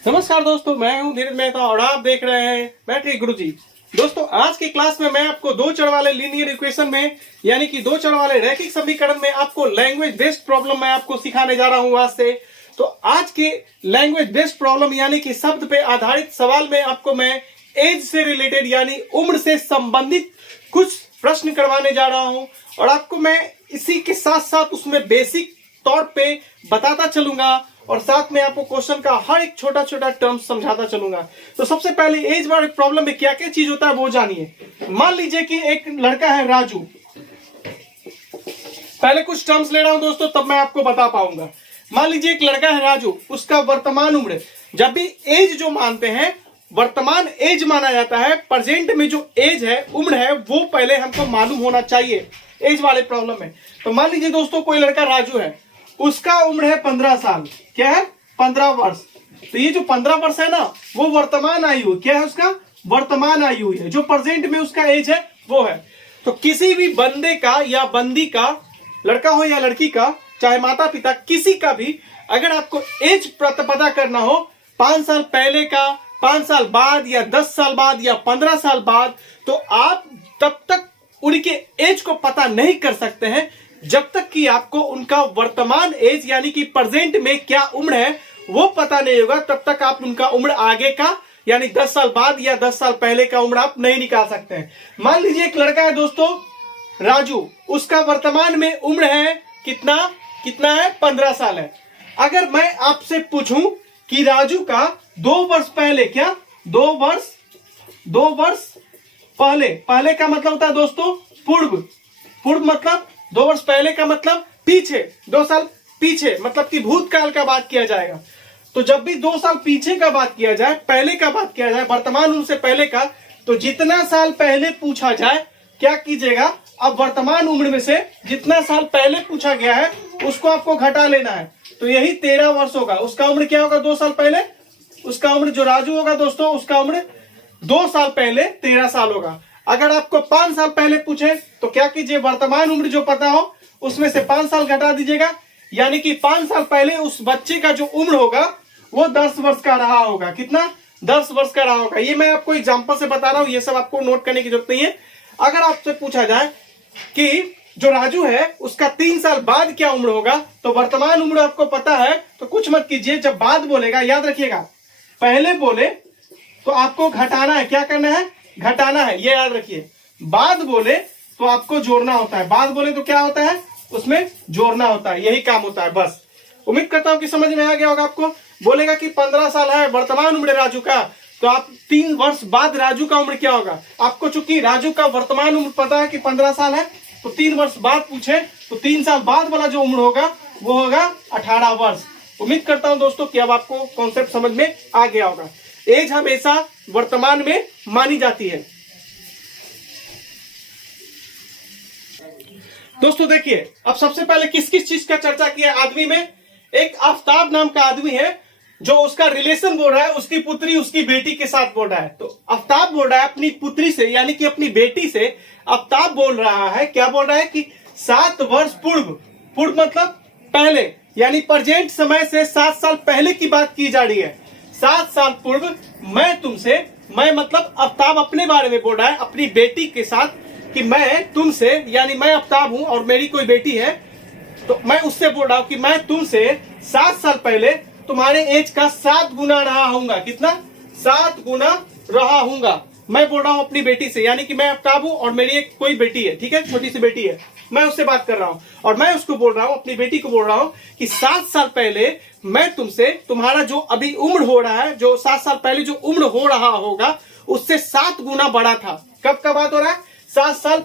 नमस्कार दोस्तों, मैं हूं धीरज मेहता और आप देख रहे हैं मैट्रिक गुरुजी। दोस्तों, आज की क्लास में मैं आपको दो चर वाले लीनियर इक्वेशन में यानी कि दो चर वाले रैखिक समीकरण में आपको लैंग्वेज बेस्ड प्रॉब्लम मैं आपको सिखाने जा रहा हूं आज से। तो आज के लैंग्वेज बेस्ड प्रॉब्लम यानी कि शब्द पे आधारित सवाल में आपको मैं एज से रिलेटेड यानी उम्र से संबंधित कुछ प्रश्न करवाने जा रहा हूं और आपको मैं इसी के साथ साथ उसमें बेसिक तौर पे बताता चलूंगा और साथ में आपको क्वेश्चन का हर एक छोटा छोटा टर्म समझाता चलूंगा। तो सबसे पहले एज वाले प्रॉब्लम में क्या क्या चीज होता है वो जानिए। मान लीजिए कि एक लड़का है राजू। पहले कुछ टर्म्स ले रहा हूं दोस्तों, तब मैं आपको बता पाऊंगा। मान लीजिए एक लड़का है राजू, उसका वर्तमान उम्र, जब भी एज जो मानते हैं वर्तमान एज माना जाता है, प्रेजेंट में जो एज है उम्र है वो पहले हमको मालूम होना चाहिए एज वाले प्रॉब्लम में। तो मान लीजिए दोस्तों कोई लड़का राजू है, उसका उम्र है 15 साल। क्या है? 15 वर्ष। तो ये जो 15 वर्ष है ना वो वर्तमान आयु क्या है? उसका वर्तमान आयु है, जो प्रेजेंट में उसका एज है वो है। तो किसी भी बंदे का या बंदी का, लड़का हो या लड़की का, चाहे माता पिता, किसी का भी अगर आपको एज पता करना हो 5 साल पहले का, 5 साल बाद या 10 साल बाद या 15 साल बाद, तो आप तब तक उनके एज को पता नहीं कर सकते हैं जब तक कि आपको उनका वर्तमान एज यानी कि प्रेजेंट में क्या उम्र है वो पता नहीं होगा। तब तक आप उनका उम्र आगे का यानी 10 साल बाद या 10 साल पहले का उम्र आप नहीं निकाल सकते हैं। मान लीजिए एक लड़का है दोस्तों राजू, उसका वर्तमान में उम्र है कितना है? 15 साल है। अगर मैं आपसे पूछूं कि राजू का 2 वर्ष पहले, क्या 2 वर्ष पहले का मतलब होता है दोस्तों पूर्व मतलब 2 वर्ष पहले का मतलब पीछे, 2 साल पीछे, मतलब कि भूतकाल का बात किया जाएगा। तो जब भी 2 साल पीछे का बात किया जाए, पहले का बात किया जाए, वर्तमान उम्र से पहले का, तो जितना साल पहले पूछा जाए क्या कीजिएगा, अब वर्तमान उम्र में से जितना साल पहले पूछा गया है उसको आपको घटा लेना है। तो यही 13 वर्ष होगा। उसका उम्र क्या होगा? 2 साल पहले उसका उम्र, जो राजू होगा दोस्तों, उसका उम्र 2 साल पहले 13 साल होगा। अगर आपको 5 साल पहले पूछे तो क्या कीजिए, वर्तमान उम्र जो पता हो उसमें से 5 साल घटा दीजिएगा, यानी कि 5 साल पहले उस बच्चे का जो उम्र होगा वो 10 वर्ष का रहा होगा। कितना? 10 वर्ष का रहा होगा। ये मैं आपको एग्जांपल से बता रहा हूं, ये सब आपको नोट करने की जरूरत नहीं है। अगर आपसे पूछा जाए कि जो राजू है उसका 3 साल बाद क्या उम्र होगा, तो वर्तमान उम्र आपको पता है तो कुछ मत कीजिए। जब बाद बोलेगा याद रखिएगा, पहले बोले तो आपको घटाना है। क्या करना है? घटाना है, ये याद रखिए। बाद बोले तो आपको जोड़ना होता है। बाद बोले तो क्या होता है? उसमें जोड़ना होता है, यही काम होता है बस। उम्मीद करता हूं कि समझ में आ गया होगा आपको। बोलेगा कि 15 साल है वर्तमान उम्र राजू का, तो आप 3 वर्ष बाद राजू का उम्र क्या होगा? आपको चूंकि राजू का वर्तमान उम्र पता है कि 15 साल है, तो 3 वर्ष बाद पूछे तो 3 साल बाद वाला जो उम्र होगा वो होगा 18 वर्ष। उम्मीद करता हूं दोस्तों कि अब आपको कॉन्सेप्ट समझ में आ गया होगा। एज हमेशा वर्तमान में मानी जाती है। दोस्तों देखिए, अब सबसे पहले किस किस चीज का चर्चा किया आदमी में। एक आफ्ताब नाम का आदमी है जो उसका रिलेशन बोल रहा है, उसकी पुत्री उसकी बेटी के साथ बोल रहा है। तो आफ्ताब बोल रहा है अपनी पुत्री से यानी कि अपनी बेटी से। आफ्ताब बोल रहा है, क्या बोल रहा है कि 7 वर्ष पूर्व मतलब पहले, यानी प्रेजेंट समय से 7 साल पहले की बात की जा रही है। 7 साल पूर्व मैं मतलब आफ्ताब अपने बारे में बोल रहा है अपनी बेटी के साथ कि मैं तुमसे, यानी मैं आफ्ताब हूं और मेरी कोई बेटी है, तो मैं उससे बोल रहा हूं कि मैं तुमसे 7 साल पहले तुम्हारे एज का 7 गुना रहा हूंगा। कितना? 7 गुना रहा हूंगा। मैं बोल रहा हूं अपनी बेटी से, यानी कि मैं आफ्ताब हूं और मेरी एक कोई बेटी है, ठीक है, छोटी सी बेटी है, मैं उससे बात कर रहा हूं और मैं उसको बोल रहा हूं, अपनी बेटी को बोल रहा हूं कि 7 साल पहले मैं तुमसे, तुम्हारा जो अभी उम्र हो रहा है, जो 7 साल पहले जो उम्र हो रहा होगा उससे 7 गुना बड़ा था। कब का बात हो रहा है? 7 साल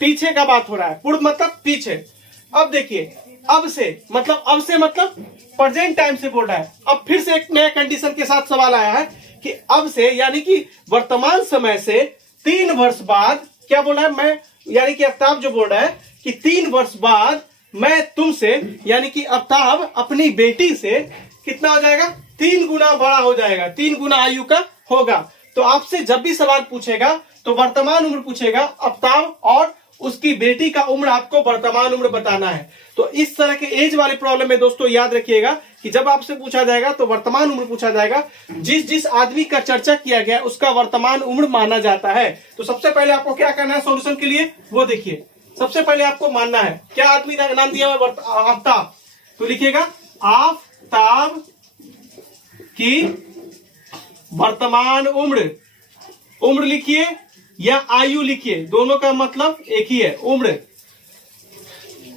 पीछे का बात हो रहा है। पूर्व मतलब पीछे। अब देखिए, अब से मतलब प्रेजेंट टाइम से बोल रहा है। अब फिर से एक नया कंडीशन के साथ सवाल आया है कि अब से यानी कि वर्तमान समय से 3 वर्ष बाद क्या बोल रहा है, मैं यानी कि आफ्ताब जो बोल रहा है कि 3 वर्ष बाद मैं तुमसे, यानी कि आफ्ताब अपनी बेटी से कितना हो जाएगा? 3 गुना बड़ा हो जाएगा, 3 गुना आयु का होगा। तो आपसे जब भी सवाल पूछेगा तो वर्तमान उम्र पूछेगा आफ्ताब और उसकी बेटी का उम्र आपको वर्तमान उम्र बताना है। तो इस तरह के एज वाले प्रॉब्लम में दोस्तों याद रखिएगा कि जब आपसे पूछा जाएगा तो वर्तमान उम्र पूछा जाएगा, जिस जिस आदमी का चर्चा किया गया उसका वर्तमान उम्र माना जाता है। तो सबसे पहले आपको क्या करना है सॉल्यूशन के लिए, वो देखिए। सबसे पहले आपको मानना है, क्या आदमी का नाम दिया हुआ आफ्ताब, तो लिखिएगा आफ्ताब की वर्तमान उम्र, उम्र लिखिए या आयु लिखिए, दोनों का मतलब एक ही है, उम्र।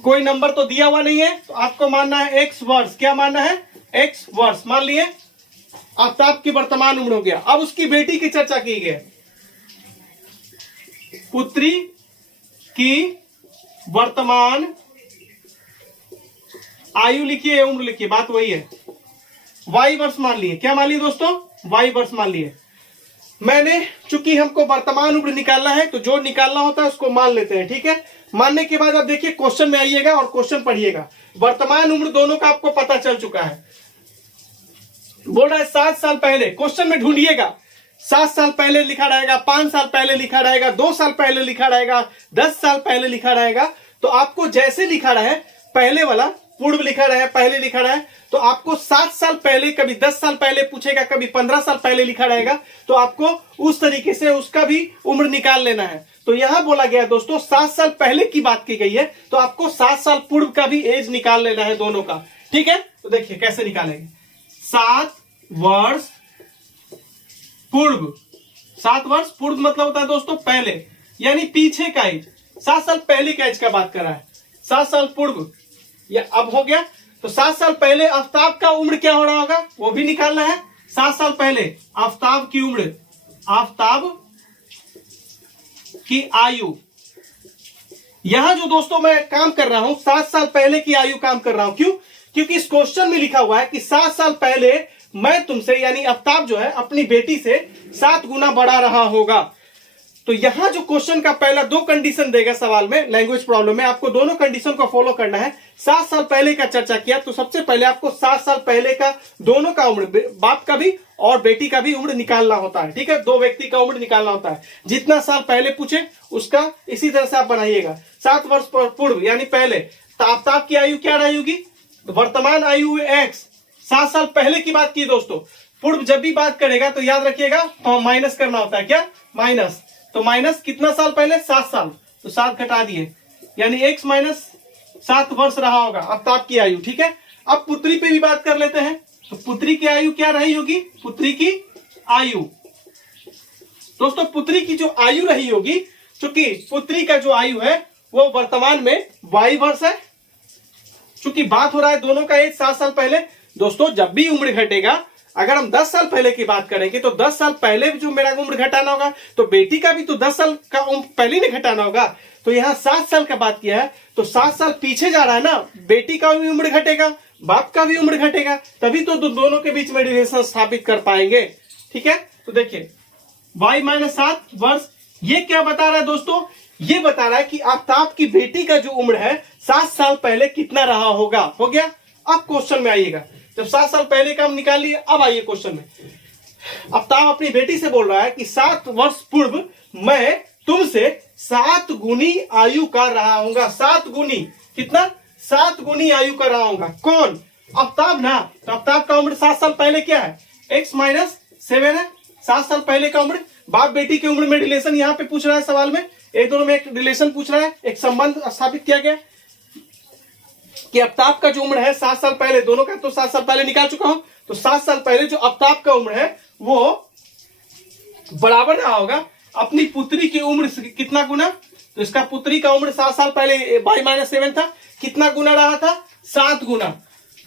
कोई नंबर तो दिया हुआ नहीं है, तो आपको मानना है एक्स वर्ष। क्या मानना है, एक्स वर्ष मान लिए। आफ्ताब की वर्तमान उम्र हो गया। अब उसकी बेटी की चर्चा की गई, पुत्री की वर्तमान आयु लिखिए, उम्र लिखिए, बात वही है। वाई वर्ष मान लिए। क्या मान लिए दोस्तों, वाई वर्ष मान लिए। मैंने चूंकि हमको वर्तमान उम्र निकालना है, तो जो निकालना होता है उसको मान लेते हैं, ठीक है। मानने के बाद अब देखिए क्वेश्चन में आइएगा और क्वेश्चन पढ़िएगा। वर्तमान उम्र दोनों का आपको पता चल चुका है। बोल रहा है 7 साल पहले, क्वेश्चन में ढूंढिएगा। 7 साल पहले लिखा रहेगा, 5 साल पहले लिखा रहेगा, 2 साल पहले लिखा रहेगा, 10 साल पहले लिखा रहेगा। तो आपको जैसे लिखा रहे पहले वाला, पूर्व लिखा रहे, पहले लिखा रहे, तो आपको 7 साल पहले, कभी 10 साल पहले पूछेगा, कभी 15 साल पहले लिखा रहेगा, तो आपको उस तरीके से उसका भी उम्र निकाल लेना है। तो यहां बोला गया दोस्तों 7 साल पहले की बात की गई है, तो आपको 7 साल पूर्व का भी एज निकाल लेना है दोनों का, ठीक है। तो देखिए कैसे निकालेंगे। 7 वर्ष पूर्व, 7 वर्ष पूर्व मतलब होता है दोस्तों पहले, यानी पीछे का एज। 7 साल पहले का एज का बात कर रहा है, 7 साल पूर्व या अब हो गया। तो 7 साल पहले आफ्ताब का उम्र क्या हो रहा होगा, वो भी निकालना है। 7 साल पहले आफ्ताब की उम्र, आफ्ताब की आयु। यहां जो दोस्तों मैं काम कर रहा हूं 7 साल पहले की आयु काम कर रहा हूं, क्यों? क्योंकि इस क्वेश्चन में लिखा हुआ है कि 7 साल पहले मैं तुमसे, यानी आफ्ताब जो है अपनी बेटी से 7 गुना बड़ा रहा होगा। तो यहां जो क्वेश्चन का पहला 2 कंडीशन देगा सवाल में, लैंग्वेज प्रॉब्लम में आपको दोनों कंडीशन को फॉलो करना है। 7 साल पहले का चर्चा किया, तो सबसे पहले आपको 7 साल पहले का दोनों का उम्र, बाप का भी और बेटी का भी उम्र निकालना होता है, ठीक है। 2 व्यक्ति का उम्र निकालना होता है। जितना साल पहले पूछे उसका इसी तरह से आप बनाइएगा। 7 वर्ष पूर्व यानी पहले, तो आफ्ताब की आयु क्या रही होगी, तो वर्तमान आयु एक्स। 7 साल पहले की बात की दोस्तों। पूर्व जब भी बात करेगा तो याद रखिएगा तो माइनस करना होता है, क्या, माइनस। तो माइनस कितना साल पहले, 7 साल, तो 7 घटा दिए, यानी x माइनस 7 वर्ष रहा होगा आफ्ताब की आयु, ठीक है। अब पुत्री पे भी बात कर लेते हैं। तो पुत्री की आयु क्या रही होगी, पुत्री की आयु दोस्तों, पुत्री की जो आयु रही होगी, चूंकि पुत्री का जो आयु है वो वर्तमान में y वर्ष है। चूंकि बात हो रहा है दोनों का एज 7 साल पहले। दोस्तों जब भी उम्र घटेगा, अगर हम 10 साल पहले की बात करेंगे तो 10 साल पहले जो मेरा उम्र घटाना होगा, तो बेटी का भी तो 10 साल का उम्र पहले नहीं घटाना होगा। तो यहाँ 7 साल का बात किया है, तो 7 साल पीछे जा रहा है ना, बेटी का भी उम्र घटेगा, बाप का भी उम्र घटेगा, तभी तो दोनों के बीच में रिलेशन स्थापित कर पाएंगे, ठीक है। तो देखिए y माइनस 7 वर्ष, ये क्या बता रहा है दोस्तों, ये बता रहा है कि आफ्ताब की बेटी का जो उम्र है 7 साल पहले कितना रहा होगा। हो गया। अब क्वेश्चन में आइएगा, जब 7 साल पहले का हम निकाल लिए, अब आइए क्वेश्चन में। आफ्ताब अपनी बेटी से बोल रहा है कि 7 वर्ष पूर्व मैं तुमसे 7 गुनी आयु का रहा हूंगा। 7 गुनी, कितना, 7 गुनी आयु का रहा हूंगा। कौन, आफ्ताब ना। तो आफ्ताब का उम्र 7 साल पहले क्या है, x माइनस 7 है। 7 साल पहले का उम्र, बाप बेटी की उम्र में रिलेशन यहाँ पे पूछ रहा है सवाल में, एक दोनों में एक रिलेशन पूछ रहा है, एक संबंध स्थापित किया गया कि आफ्ताब का जो उम्र है 7 साल पहले, दोनों का तो 7 साल पहले निकाल चुका हूं। तो 7 साल पहले जो आफ्ताब का उम्र है वो बराबर रहा होगा अपनी पुत्री की उम्र से कितना गुना। तो इसका पुत्री का उम्र 7 साल पहले y माइनस 7 था, कितना गुना रहा था, 7 गुना।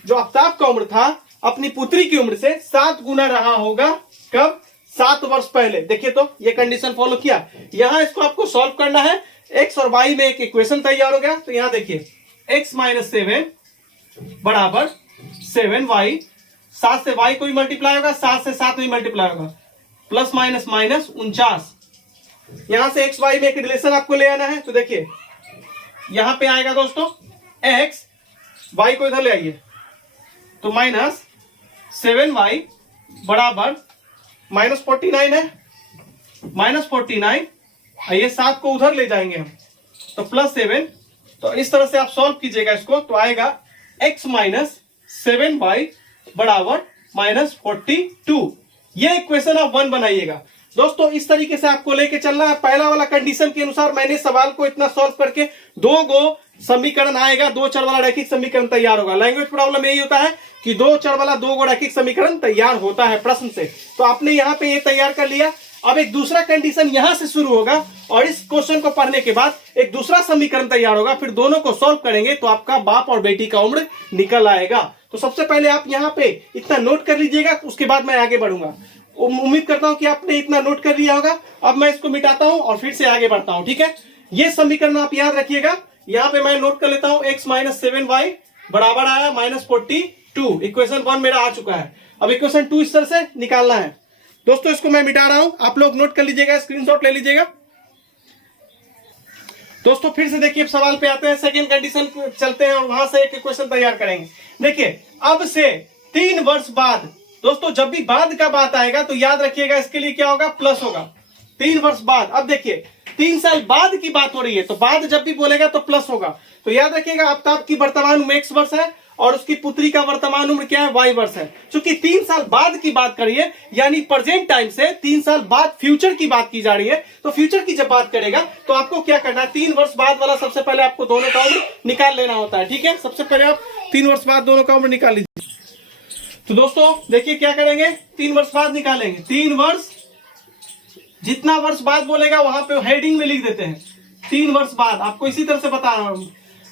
जो आफ्ताब का उम्र था अपनी पुत्री की उम्र से 7 गुना रहा होगा। कब, 7 वर्ष पहले। देखिए तो ये कंडीशन फॉलो किया। यहां इसको आपको सॉल्व करना है। x और y में एक इक्वेशन तैयार हो गया। तो यहां देखिए x माइनस 7 बराबर 7y, 7 से y को भी मल्टीप्लाई होगा, 7 से 7 भी मल्टीप्लाई होगा, प्लस माइनस माइनस 49। यहां से x y में एक रिलेशन आपको ले आना है। तो देखिए यहां पे आएगा दोस्तों x, y को इधर ले आइए, तो माइनस 7y बराबर माइनस 49 है, माइनस 49, ये 7 को उधर ले जाएंगे हम, तो प्लस 7। तो इस तरह से आप सॉल्व कीजिएगा इसको, तो आएगा x माइनस 7y बराबर -42। ये इक्वेशन आप 1 बनाइएगा दोस्तों। इस तरीके से आपको लेके चलना है। पहला वाला कंडीशन के अनुसार मैंने सवाल को इतना सॉल्व करके 2 गो समीकरण आएगा, 2 चर वाला रैखिक समीकरण तैयार होगा। लैंग्वेज प्रॉब्लम यही होता है कि 2 चर वाला 2 गो रैखिक समीकरण तैयार होता है प्रश्न से। तो आपने यहाँ पे ये तैयार कर लिया। अब एक दूसरा कंडीशन यहां से शुरू होगा और इस क्वेश्चन को पढ़ने के बाद एक दूसरा समीकरण तैयार होगा, फिर दोनों को सॉल्व करेंगे तो आपका बाप और बेटी का उम्र निकल आएगा। तो सबसे पहले आप यहाँ पे इतना नोट कर लीजिएगा, उसके बाद मैं आगे बढ़ूंगा। उम्मीद करता हूं कि आपने इतना नोट कर लिया होगा। अब मैं इसको मिटाता हूं और फिर से आगे बढ़ता हूं, ठीक है। ये समीकरण आप याद रखिएगा। यहाँ पे मैं नोट कर लेता हूं x - 7y बराबर आया -42। इक्वेशन 1 मेरा आ चुका है। अब इक्वेशन 2 इस तरह से निकालना है दोस्तों। इसको मैं मिटा रहा हूं, आप लोग नोट कर लीजिएगा, स्क्रीनशॉट ले लीजिएगा दोस्तों। फिर से देखिए सवाल पे आते हैं, सेकंड कंडीशन चलते हैं और वहां से एक इक्वेशन तैयार करेंगे। देखिए अब से 3 वर्ष बाद दोस्तों, जब भी बाद का बात आएगा तो याद रखिएगा इसके लिए क्या होगा, प्लस होगा। 3 वर्ष बाद, अब देखिए 3 साल बाद की बात हो रही है तो बाद जब भी बोलेगा तो प्लस होगा। तो याद रखिएगा आफ्ताब की वर्तमान उम्र x वर्ष है और उसकी पुत्री का वर्तमान उम्र क्या है, y वर्ष है। क्योंकि 3 साल बाद की बात करिए, यानी प्रेजेंट टाइम से 3 साल बाद फ्यूचर की बात की जा रही है। तो फ्यूचर की जब बात करेगा तो आपको क्या करना है, 3 वर्ष बाद वाला सबसे पहले आपको दोनों का उम्र निकाल लेना होता है, ठीक है। सबसे पहले आप 3 वर्ष बाद दोनों का उम्र निकाल लीजिए। तो दोस्तों देखिए क्या करेंगे, 3 वर्ष बाद निकालेंगे। 3 वर्ष, जितना वर्ष बाद बोलेगा वहां पे हेडिंग में लिख देते हैं 3 वर्ष बाद। आपको इसी तरह से बता रहा हूं,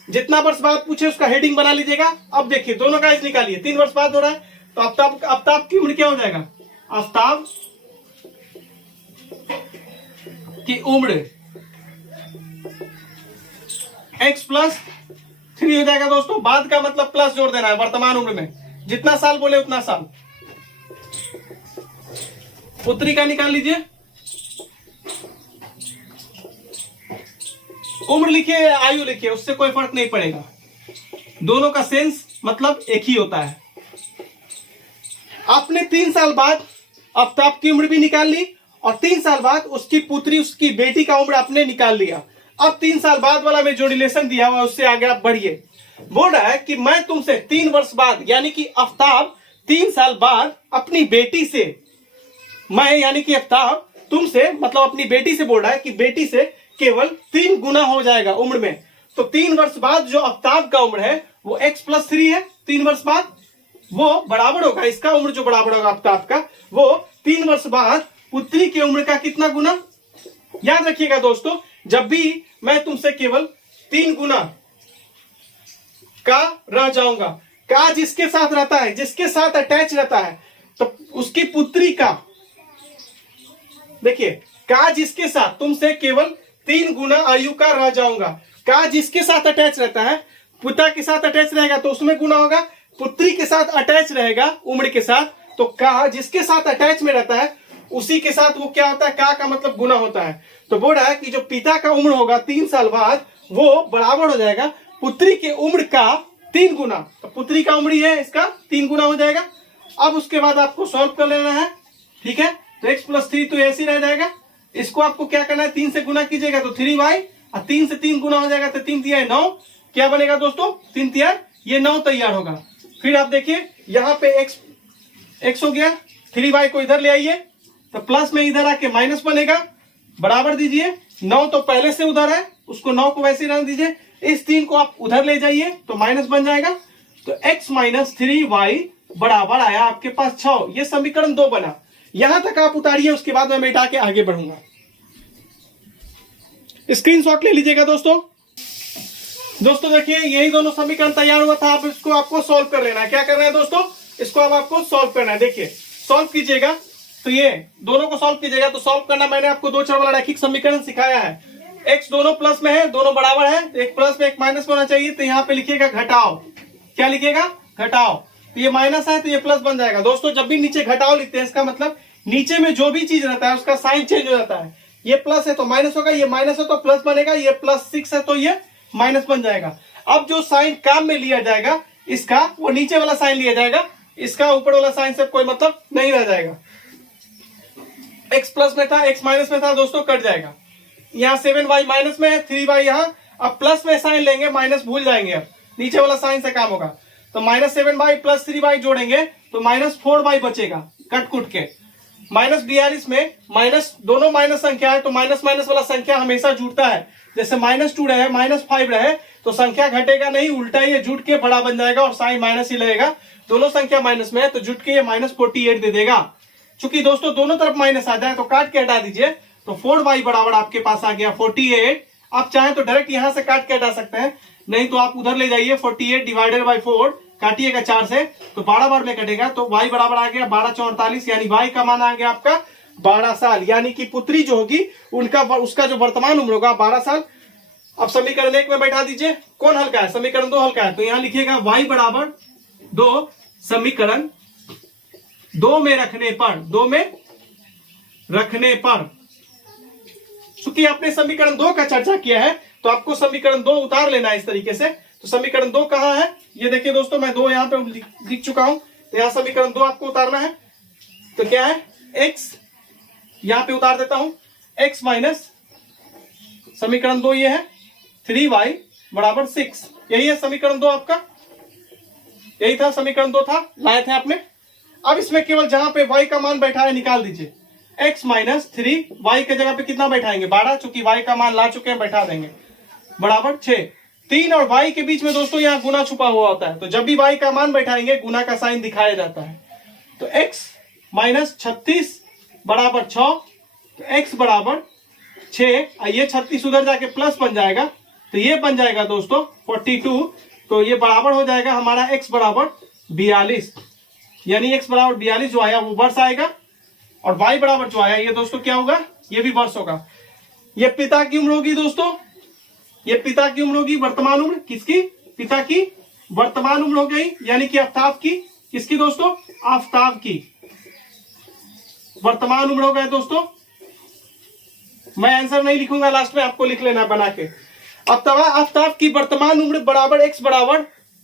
जितना वर्ष बाद पूछे उसका हेडिंग बना लीजिएगा। अब देखिए दोनों का एज निकालिए। 3 वर्ष बाद हो रहा है तो आफ्ताब की उम्र क्या हो जाएगा, आफ्ताब की उम्र x + 3 हो जाएगा दोस्तों। बाद का मतलब प्लस जोड़ देना है वर्तमान उम्र में, जितना साल बोले उतना साल। पुत्री का निकाल लीजिए, उम्र लिखिए, आयु लिखिए, उससे कोई फर्क नहीं पड़ेगा। दोनों का सेंस मतलब एक ही होता है। आपने 3 साल बाद आफ्ताब की उम्र भी निकाल ली और 3 साल बाद उसकी पुत्री, उसकी बेटी का उम्र आपने निकाल लिया। अब 3 साल बाद वाला में जो रिलेशन दिया हुआ उससे आगे आप बढ़िए। बोल रहा है कि मैं तुमसे 3 वर्ष बाद, यानी कि आफ्ताब 3 साल बाद अपनी बेटी से, मैं यानी कि आफ्ताब तुमसे मतलब अपनी बेटी से बोल रहा है कि बेटी से केवल 3 गुना हो जाएगा उम्र में। तो 3 वर्ष बाद जो आफ्ताब का उम्र है वो x + 3 है। 3 वर्ष बाद वो बराबर होगा, इसका उम्र जो बराबर होगा आफ्ताब का, वो 3 वर्ष बाद पुत्री की उम्र का कितना गुना। याद रखिएगा दोस्तों, जब भी मैं तुमसे केवल 3 गुना का रह जाऊंगा, का जिसके साथ रहता है, जिसके साथ अटैच रहता है, तो उसकी पुत्री का, देखिए का जिसके साथ तुमसे केवल 3 गुना आयु का रह जाऊंगा। का जिसके साथ अटैच रहता है, पिता के साथ अटैच रहेगा तो उसमें गुना होगा, पुत्री के साथ अटैच रहेगा उम्र के साथ, तो का जिसके साथ अटैच में रहता है उसी के साथ वो क्या होता है, का मतलब गुना होता है। तो बोल रहा है कि जो पिता का उम्र होगा 3 साल बाद वो बराबर हो जाएगा पुत्री के उम्र का 3 गुना। तो पुत्री का उम्र है, इसका 3 गुना हो जाएगा। अब उसके बाद आपको सॉल्व कर लेना है, ठीक है। तो x + 3 तो ऐसे ही रह जाएगा। इसको आपको क्या करना है, 3 से गुना कीजिएगा तो 3y, और 3 से 3 गुना हो जाएगा तो 3 तिया 9। क्या बनेगा दोस्तों, 3 तिया ये 9 तैयार होगा। फिर आप देखिए यहाँ पे x हो गया, 3y को इधर ले आइए तो प्लस में इधर आके माइनस बनेगा, बराबर दीजिए। 9 तो पहले से उधर है, उसको 9 को वैसे ही रहने दीजिए। इस 3 को आप उधर ले जाइए तो माइनस बन जाएगा। तो x - 3y बराबर आया आपके पास 6। ये समीकरण 2 बना। यहां तक आप उतारिए, उसके बाद मैं मिटा के आगे बढ़ूंगा। स्क्रीनशॉट ले लीजिएगा दोस्तों। देखिए यही दोनों समीकरण तैयार हुआ था। अब इसको आपको सॉल्व कर लेना है। क्या करना है दोस्तों, इसको अब आपको सॉल्व करना है। देखिए सॉल्व कीजिएगा तो ये दोनों को सॉल्व कीजिएगा तो सॉल्व करना मैंने आपको 2 चर वाला रैखिक समीकरण सिखाया है। x दोनों प्लस में है, दोनों बराबर है, तो एक प्लस में एक माइनस होना चाहिए। तो यहाँ पे लिखिएगा घटाओ। क्या लिखिएगा, घटाओ। तो ये माइनस है तो ये प्लस बन जाएगा। दोस्तों जब भी नीचे घटाओ लिखते हैं, इसका मतलब नीचे में जो भी चीज रहता है उसका साइन चेंज हो जाता है। ये प्लस है तो माइनस होगा, ये माइनस है तो प्लस बनेगा, ये +6 है तो ये माइनस बन जाएगा। अब जो साइन काम में लिया जाएगा इसका, वो नीचे वाला साइन लिया जाएगा, इसका ऊपर वाला साइन से कोई मतलब नहीं रह जाएगा। x प्लस में था, x माइनस में था दोस्तों, कट जाएगा। यहाँ 7y माइनस में है, 3y यहाँ। अब प्लस में साइन लेंगे, माइनस भूल जाएंगे। अब नीचे वाला साइन से काम होगा। तो -7y + 3y जोड़ेंगे तो -4y बचेगा कट कुट के। -42 में माइनस, दोनों माइनस संख्या है तो माइनस माइनस वाला संख्या हमेशा जुड़ता है। जैसे -2 रहे, -5 रहे तो संख्या घटेगा नहीं, उल्टा ये जुट के बड़ा बन जाएगा और साइन माइनस ही लगेगा। दोनों संख्या माइनस में है तो जुट के ये -48 दे देगा। चूंकि दोस्तों दोनों तरफ माइनस आ जाए तो काट के हटा दीजिए, तो 4y बराबर आपके पास आ गया 48। आप चाहें तो डायरेक्ट यहां से काट के हटा सकते हैं, नहीं तो आप उधर ले जाइए। 48 डिवाइडेड बाई 4 काटिएगा 4 से तो 12 बार में कटेगा, तो y बराबर आ गया 12 × 48, यानी y का मान आ गया आपका 12 साल। यानी कि पुत्री जो होगी उनका, उसका जो वर्तमान उम्र होगा 12 साल। अब समीकरण 1 में बैठा दीजिए। कौन हल्का है? समीकरण 2 हल्का है, तो यहां लिखिएगा y बराबर 2 समीकरण 2 में रखने पर, चूंकि आपने समीकरण 2 का चर्चा किया है तो आपको समीकरण 2 उतार लेना है इस तरीके से। तो समीकरण 2 कहां है? ये देखिए दोस्तों, मैं 2 यहां पे लिख चुका हूं, तो यहां समीकरण 2 आपको उतारना है। तो क्या है? x यहां पे उतार देता हूं, x माइनस समीकरण 2 ये है 3y बराबर 6। यही है समीकरण 2 आपका, यही था समीकरण 2 था, लाए थे आपने। अब इसमें केवल जहां पे y का मान बैठा है निकाल दीजिए। x माइनस 3, y के जगह पे कितना बैठाएंगे? 12, चूंकि y का मान ला चुके हैं बैठा देंगे, बराबर 6। 3 और y के बीच में दोस्तों यहाँ गुना छुपा हुआ होता है, तो जब भी y का मान बैठाएंगे गुना का साइन दिखाया जाता है। तो x माइनस 36 बराबर 6, तो x बराबर 6। ये 36 उधर जाके प्लस बन जाएगा, तो ये बन जाएगा दोस्तों 42। तो ये बराबर हो जाएगा हमारा x बराबर 42, यानी x बराबर 42 जो आया वो वर्ष आएगा, और y बराबर जो आया ये दोस्तों क्या होगा? ये भी वर्ष होगा। ये पिता की उम्र होगी दोस्तों, ये पिता की उम्र होगी, वर्तमान उम्र किसकी? पिता की वर्तमान उम्र हो गई, यानी कि आफ्ताब की। किसकी दोस्तों? आफ्ताब की वर्तमान उम्र हो गया दोस्तों। मैं आंसर नहीं लिखूंगा, लास्ट में आपको लिख लेना बना के। आफ्ताब की वर्तमान उम्र बराबर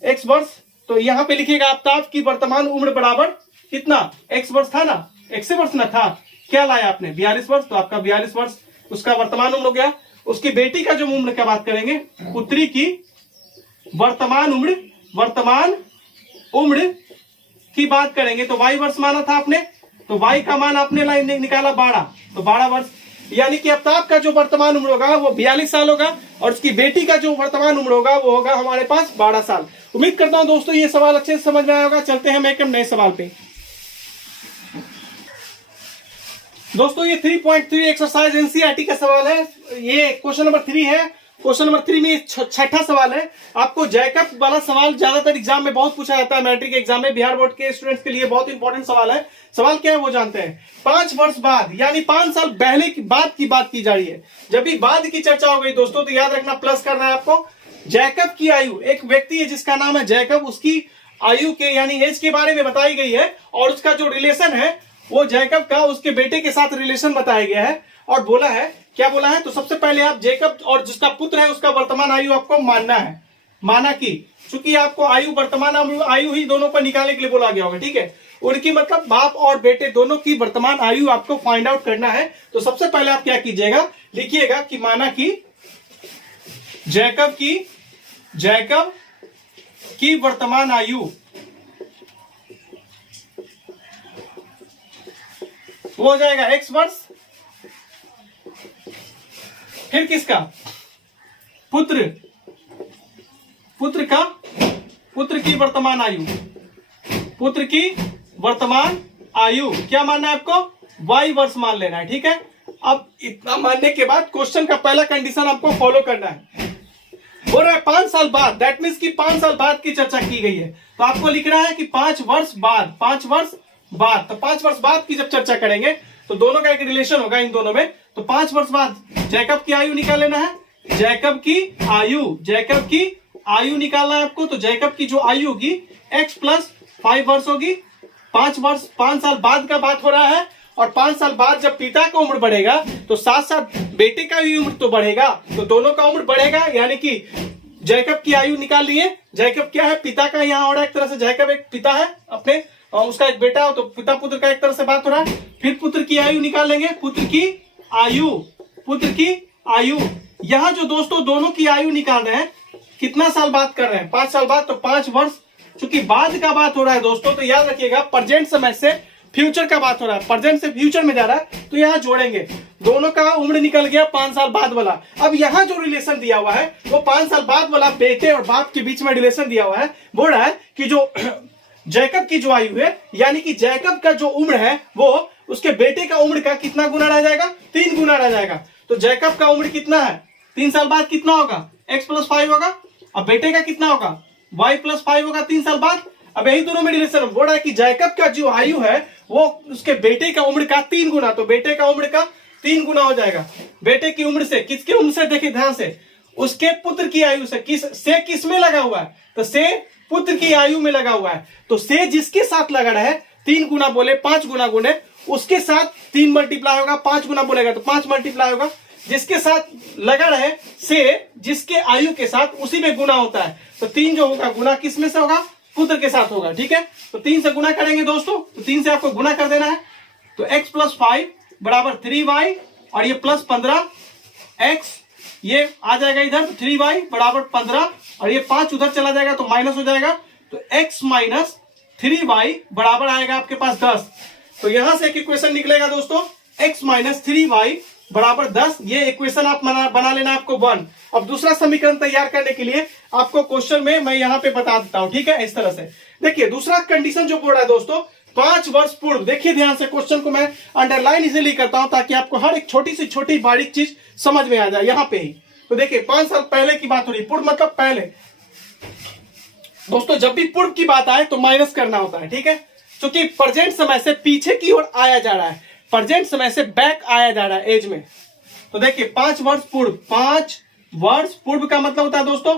x वर्ष। तो यहां पे लिखिएगा आफ्ताब की वर्तमान उम्र बराबर कितना? x वर्ष था ना, x वर्ष ना था, क्या लाया आपने? 42 वर्ष। तो आपका 42 वर्ष उसका वर्तमान उम्र हो गया। उसकी बेटी का जो उम्र का बात करेंगे, पुत्री की वर्तमान उम्र की बात करेंगे, तो y वर्ष माना था आपने, तो y का मान आपने निकाला 12, तो 12 वर्ष। यानी कि आफ्ताब का जो वर्तमान उम्र होगा वो 42 साल होगा, और उसकी बेटी का जो वर्तमान उम्र होगा वो होगा हमारे पास 12 साल। उम्मीद करता हूं दोस्तों ये सवाल अच्छे से समझ में आया होगा। चलते हैं हम एक नए सवाल पे। दोस्तों ये 3.3 एक्सरसाइज एनसीईआरटी का सवाल है। ये क्वेश्चन नंबर 3 है। क्वेश्चन नंबर 3 में छठा सवाल है। आपको जैकब वाला सवाल ज्यादातर एग्जाम में बहुत पूछा जाता है, मैट्रिक एग्जाम में। बिहार बोर्ड के स्टूडेंट्स के लिए बहुत इंपॉर्टेंट सवाल है। सवाल क्या है वो जानते हैं। 5 वर्ष बाद, यानी 5 साल पहले की बात की जा रही है। जब भी बाद की चर्चा हो गई दोस्तों तो याद रखना, प्लस करना है आपको। जैकब की आयु, एक व्यक्ति है जिसका नाम है जैकब, उसकी आयु के यानी एज के बारे में बताई गई है, और उसका जो रिलेशन है वो जैकब का उसके बेटे के साथ रिलेशन बताया गया है। और बोला है, क्या बोला है? तो सबसे पहले आप जैकब और जिसका पुत्र है उसका वर्तमान आयु आपको मानना है। माना कि चूंकि आपको आयु, वर्तमान आयु ही दोनों पर निकालने के लिए बोला गया होगा, ठीक है। उनकी मतलब बाप और बेटे दोनों की वर्तमान आयु आपको फाइंड आउट करना है। तो सबसे पहले आप क्या कीजिएगा, लिखिएगा कि माना कि जैकब की वर्तमान आयु वो हो जाएगा x वर्ष। फिर किसका? पुत्र की वर्तमान आयु, पुत्र की वर्तमान आयु क्या मानना है आपको? y वर्ष मान लेना है, ठीक है। अब इतना मानने के बाद क्वेश्चन का पहला कंडीशन आपको फॉलो करना है। बोल रहा है 5 साल बाद, दैट मीन्स कि 5 साल बाद की चर्चा की गई है। तो आपको लिखना है कि 5 वर्ष बाद। तो 5 वर्ष बाद की जब चर्चा करेंगे तो दोनों का एक रिलेशन होगा इन दोनों में। तो 5 वर्ष बाद जैकब की आयु निकाल लेना है। जैकब की आयु निकालना है आपको। तो जैकब की जो आयु होगी x + 5 वर्ष होगी। 5 साल बाद का बात हो रहा है, और 5 साल बाद जब पिता का उम्र बढ़ेगा तो साथ साथ बेटे का भी उम्र तो बढ़ेगा, तो दोनों का उम्र बढ़ेगा। यानी कि जैकब की आयु निकाल लिए। जैकब क्या है? पिता का यहाँ हो रहा है, एक तरह से जैकब एक पिता है अपने, और उसका एक बेटा हो, तो पिता पुत्र का एक तरह से बात हो रहा है। फिर पुत्र की आयु निकाल लेंगे। पुत्र की आयु यहाँ जो दोस्तों दोनों की आयु निकाल रहे हैं, कितना साल बात कर रहे हैं? 5 साल बाद। तो 5 वर्ष क्योंकि बाद का बात हो रहा है दोस्तों, तो याद रखिएगा प्रेजेंट समय से फ्यूचर का बात हो रहा है, प्रेजेंट से फ्यूचर में जा रहा है, तो यहाँ जोड़ेंगे। दोनों का उम्र निकल गया 5 साल बाद वाला। अब यहाँ जो रिलेशन दिया हुआ है वो 5 साल बाद वाला बेटे और बाप के बीच में रिलेशन दिया हुआ है। बोल रहा है कि जो जैकब की जो आयु है, यानी कि जैकब का जो उम्र है वो उसके बेटे का उम्र का कितना गुना रह जाएगा? 3 गुना रह जाएगा। तो जैकब का उम्र कितना है? 3 साल बाद कितना होगा? x + 5 होगा। अब बेटे का कितना होगा? y + 5 होगा 3 साल बाद। अब यही दोनों में रिलेशन बोल रहा है कि जैकब का जो आयु है वो उसके बेटे का उम्र का 3 गुना, तो बेटे का उम्र का 3 गुना हो जाएगा। बेटे की उम्र से, किसकी उम्र से? देखिए ध्यान से, उसके पुत्र की आयु से। किस में लगा हुआ है? तो से पुत्र की आयु में लगा हुआ है। तो से जिसके साथ लगा रहा है 3 गुना बोले 5 गुना गुने, उसके साथ 3 मल्टीप्लाई होगा, 5 गुना बोलेगा तो 5 मल्टीप्लाई होगा। जिसके साथ लगा रहे से जिसके आयु के साथ, उसी में गुना होता है। तो 3 जो होगा गुना किस में से होगा? पुत्र के साथ होगा। ठीक है, तो 3 से गुना करेंगे दोस्तों, तो 3 से आपको गुना कर देना है। तो x + 5 बराबर 3y और ये प्लस 15x, ये आ जाएगा इधर, तो 3y बराबर 15 और ये 5 उधर चला जाएगा तो माइनस हो जाएगा। तो x - 3y बराबर आएगा आपके पास 10। तो यहां से एक इक्वेशन निकलेगा दोस्तों, x - 3y बराबर 10। ये इक्वेशन आप बना लेना आपको 1। अब दूसरा समीकरण तैयार करने के लिए आपको क्वेश्चन में मैं यहाँ पे बता देता हूं। ठीक है, इस तरह से देखिए दूसरा कंडीशन जो बोल रहा है दोस्तों, 5 वर्ष पूर्व। देखिए ध्यान से, क्वेश्चन को मैं अंडरलाइन इजीली करता हूं ताकि आपको हर एक छोटी सी छोटी बारीक चीज समझ में आ जाए यहाँ पे ही। तो देखिए 5 साल पहले की बात हो रही है, पूर्व मतलब पहले। दोस्तों जब भी पूर्व की बात आए तो माइनस करना होता है। ठीक है, क्योंकि प्रेजेंट समय से पीछे की ओर आया जा रहा है, प्रेजेंट समय से बैक आया जा रहा है एज में। तो देखिए 5 वर्ष पूर्व, 5 वर्ष पूर्व का मतलब होता है दोस्तों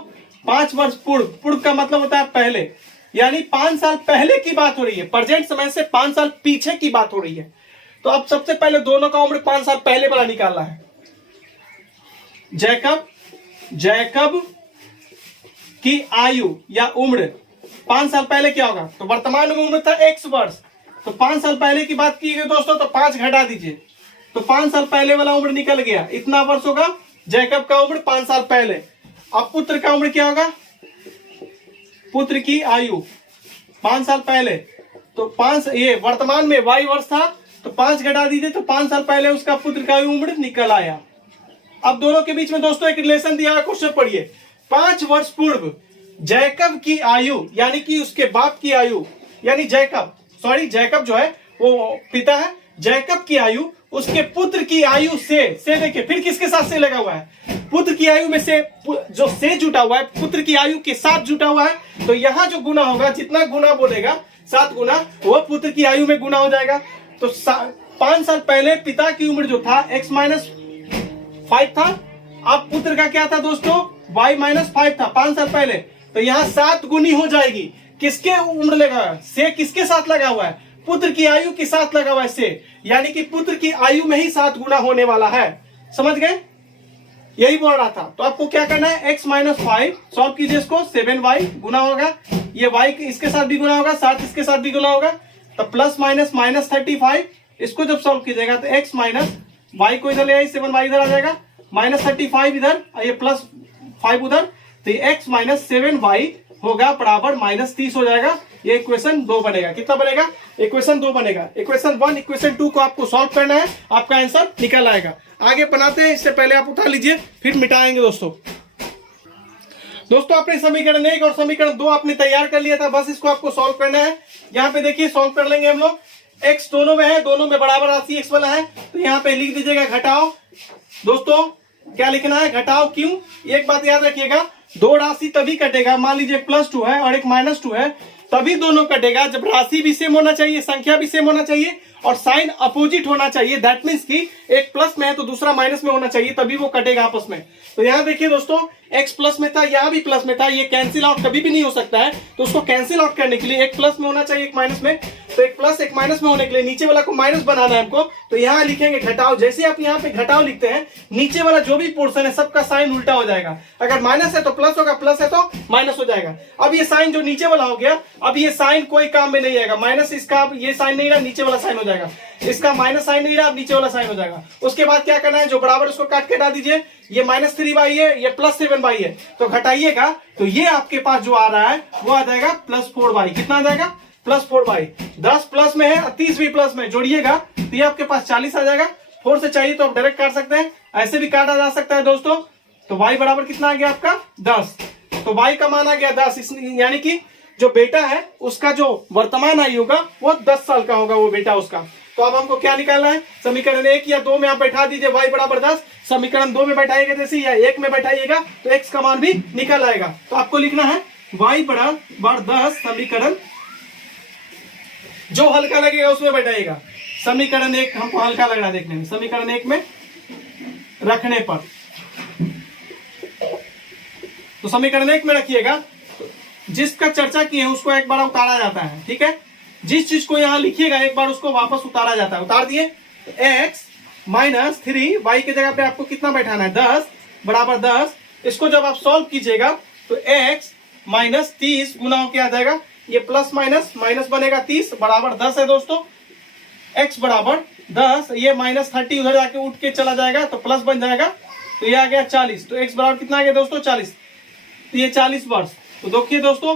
5 वर्ष पूर्व, पूर्व का मतलब होता है पहले, यानी 5 साल पहले की बात हो रही है। प्रेजेंट समय से 5 साल पीछे की बात हो रही है। तो अब सबसे पहले दोनों का उम्र 5 साल पहले वाला निकालना है। जैकब की आयु या उम्र 5 साल पहले क्या होगा? तो वर्तमान में उम्र था x वर्ष, तो 5 साल पहले की बात की गई दोस्तों, तो 5 घटा दीजिए, तो 5 साल पहले वाला उम्र निकल गया। इतना वर्ष होगा जैकब का उम्र 5 साल पहले। अब पुत्र का उम्र क्या होगा? पुत्र की आयु 5 साल पहले, तो 5, ये वर्तमान में y वर्ष था, तो 5 घटा दीजिए, तो 5 साल पहले उसका पुत्र का उम्र निकल आया। अब दोनों के बीच में दोस्तों एक रिलेशन दिया है, क्वेश्चन पढ़िए। 5 वर्ष पूर्व जैकब की आयु, यानी कि उसके बाप की आयु, यानी जैकब जो है वो पिता है, जैकब की आयु उसके पुत्र की आयु से देखिए फिर किसके साथ से लगा हुआ है? पुत्र की आयु में से जो से जुटा हुआ है पुत्र की आयु के साथ जुटा हुआ है। तो यहाँ जो गुना होगा, जितना गुना बोलेगा 7 गुना, वो पुत्र की आयु में गुना हो जाएगा। तो 5 साल पहले पिता की उम्र जो था x - 5 था। अब पुत्र का क्या था दोस्तों? y - 5 था 5 साल पहले। तो यहाँ 7 गुनी हो जाएगी। किसके उम्र लगा हुआ है? से किसके साथ लगा हुआ है? पुत्र की आयु के साथ लगा हुआ है से, यानी कि पुत्र की आयु में ही 7 गुना होने वाला है। समझ गए? यही बोल रहा था। तो आपको क्या करना है? x - 5 सॉल्व कीजिए इसको, 7y गुना होगा, ये y इसके साथ भी गुना होगा, 7 इसके साथ भी गुना होगा, तो प्लस माइनस -35। इसको जब सॉल्व कीजिएगा तो x - y को इधर ले आई, 7y इधर आ जाएगा, -35 इधर, ये +5 उधर, तो x - 7y होगा बराबर -30 हो जाएगा। ये इक्वेशन 2 बनेगा। कितना बनेगा? इक्वेशन 2 बनेगा। इक्वेशन 1 इक्वेशन 2 को आपको सॉल्व करना है, आपका आंसर निकल आएगा। आगे बनाते हैं, इससे पहले आप उठा लीजिए फिर मिटाएंगे दोस्तों आपने समीकरण 1 और समीकरण 2 आपने तैयार कर लिया था, बस इसको आपको सॉल्व करना है। यहाँ पे देखिए सॉल्व कर लेंगे हम लोग। x दोनों में है, दोनों में बराबर राशि x वाला है, तो यहाँ पे लिख दीजिएगा घटाओ। दोस्तों क्या लिखना है? घटाओ। क्यों? एक बात याद रखिएगा, 2 राशि तभी कटेगा, मान लीजिए एक +2 है और एक -2 है, तभी दोनों कटेगा जब राशि भी सेम होना चाहिए, संख्या भी सेम होना चाहिए और साइन अपोजिट होना चाहिए। दैट मीन्स कि एक प्लस में है तो दूसरा माइनस में होना चाहिए, तभी वो कटेगा आपस में। तो यहाँ देखिए दोस्तों, x प्लस में था, यहाँ भी प्लस में था, ये कैंसिल आउट कभी भी नहीं हो सकता है। तो उसको कैंसिल आउट करने के लिए एक प्लस में होना चाहिए, एक माइनस में, तो एक प्लस एक माइनस में होने के लिए नीचे वाला को माइनस बनाना है हमको। तो यहाँ लिखेंगे घटाओ। जैसे आप यहाँ पे घटाओ लिखते हैं, नीचे वाला जो भी पोर्शन है सबका साइन उल्टा हो जाएगा। अगर माइनस है तो प्लस होगा, प्लस है तो माइनस हो जाएगा। अब ये साइन जो नीचे वाला हो गया, अब ये साइन कोई काम में नहीं आएगा। माइनस इसका ये साइन नहीं रहा, नीचे वाला साइन हो जाएगा। इसका माइनस साइन नहीं रहा, अब नीचे वाला साइन हो जाएगा। उसके बाद क्या करना है? जो बराबर उसको काट के हटा दीजिए, ये -3y है, ये +7y है, तो घटाइएगा तो ये आपके पास जो आ रहा है वो आ जाएगा +4y। कितना आ जाएगा? +4y। 10 प्लस में है, 30 भी प्लस में, जोड़िएगा तो ये आपके पास 40 आ जाएगा। 4 से चाहिए तो आप डायरेक्ट काट सकते हैं, ऐसे भी काटा जा सकता है दोस्तों। तो y बराबर कितना आ गया आपका? 10। तो y का मान आ गया 10, यानी कि जो बेटा है उसका जो वर्तमान आयु होगा वो 10 साल का होगा, वो बेटा उसका। तो अब हमको क्या निकालना है? समीकरण 1 या 2 में आप बैठा दीजिए y बराबर 10। समीकरण 2 में बैठाइएगा जैसे, या 1 में बैठाइएगा तो x का मान भी निकल आएगा। तो आपको लिखना है y बराबर 10 समीकरण, जो हल्का लगेगा उसमें बैठाइएगा। समीकरण 1 हमको हल्का लग रहा है देखने में, समीकरण 1 में रखने पर, तो समीकरण 1 में रखिएगा। जिसका चर्चा किए हैं उसको एक बार उतारा जाता है, ठीक है। जिस चीज को यहाँ लिखिएगा एक बार उसको वापस उतारा जाता है। उतार दिए, x -3 y की जगह पे आपको कितना बैठाना है? 10 बराबर 10। इसको जब आप सॉल्व कीजिएगा तो x -30 गुना हो क्या आ जाएगा? ये प्लस माइनस माइनस बनेगा 30 बराबर 10 है दोस्तों। x बराबर 10, ये -30 उधर जाके उठ के चला जाएगा तो प्लस बन जाएगा, तो ये आ गया 40। तो x बराबर कितना आ गया दोस्तों? 40। तो ये 40 वर्ष। तो देखिए दोस्तों,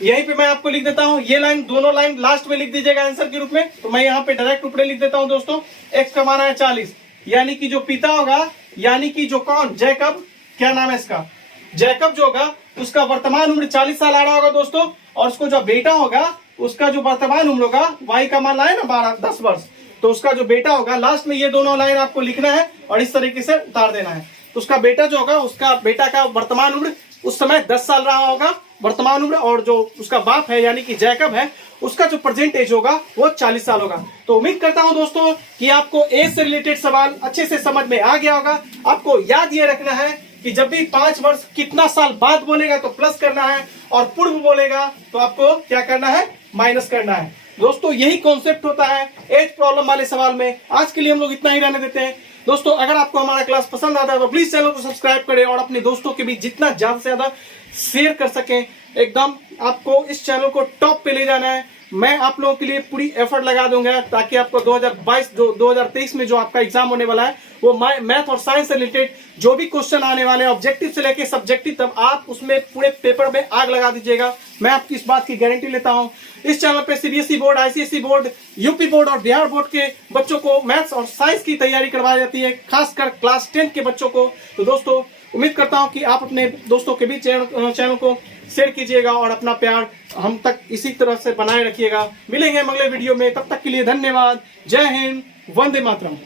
यहीं पे मैं आपको लिख देता हूं, ये लाइन, दोनों लाइन लास्ट में लिख दीजिएगा आंसर के रूप में। तो मैं यहाँ पे डायरेक्ट ऊपर लिख देता हूं दोस्तों, x का मान है 40, यानी कि जो पिता होगा, यानी कि जो कौन, जैकब, क्या नाम है इसका, जैकब जो होगा उसका वर्तमान उम्र 40 साल आ रहा होगा दोस्तों। और उसको जो बेटा होगा उसका जो वर्तमान उम्र होगा, y का मान लाए ना 10 वर्ष, तो उसका जो बेटा होगा, लास्ट में ये दोनों लाइन आपको लिखना है और इस तरीके से उतार देना है। तो उसका बेटा जो होगा, उसका बेटा का वर्तमान उम्र उस समय 10 साल रहा होगा वर्तमान उम्र, और जो उसका बाप है यानी कि जैकब है, उसका जो प्रेजेंट एज होगा वो 40 साल होगा। तो उम्मीद करता हूं दोस्तों कि आपको एज से रिलेटेड सवाल अच्छे से समझ में आ गया होगा। आपको याद ये रखना है कि जब भी 5 वर्ष कितना साल बाद बोलेगा तो प्लस करना है, और पूर्व बोलेगा तो आपको क्या करना है? माइनस करना है। दोस्तों यही कॉन्सेप्ट होता है एज प्रॉब्लम वाले सवाल में। आज के लिए हम लोग इतना ही रहने देते हैं दोस्तों। अगर आपको हमारा क्लास पसंद आता है तो प्लीज चैनल को सब्सक्राइब करें और अपने दोस्तों के बीच जितना ज्यादा से ज्यादा शेयर कर सकें। एकदम आपको इस चैनल को टॉप पे ले जाना है। मैं आप लोगों के लिए पूरी एफर्ट लगा दूंगा ताकि आपको 2023 में जो आपका एग्जाम होने वाला है वो मैथ और साइंस से रिलेटेड जो भी क्वेश्चन आने वाले हैं, ऑब्जेक्टिव से लेके सब्जेक्टिव तक, आप उसमें पूरे पेपर में आग लगा दीजिएगा। मैं आपकी इस बात की गारंटी लेता हूं। इस चैनल पे CBSE board, ICSE board, UP board और बिहार बोर्ड के बच्चों को मैथ्स और साइंस की तैयारी करवाई जाती है, खासकर क्लास 10 के बच्चों को। तो दोस्तों उम्मीद करता हूं कि आप अपने दोस्तों के बीच चैनल को शेयर कीजिएगा और अपना प्यार हम तक इसी तरह से बनाए रखिएगा। मिलेंगे हम अगले वीडियो में, तब तक के लिए धन्यवाद। जय हिंद, वंदे मातरम।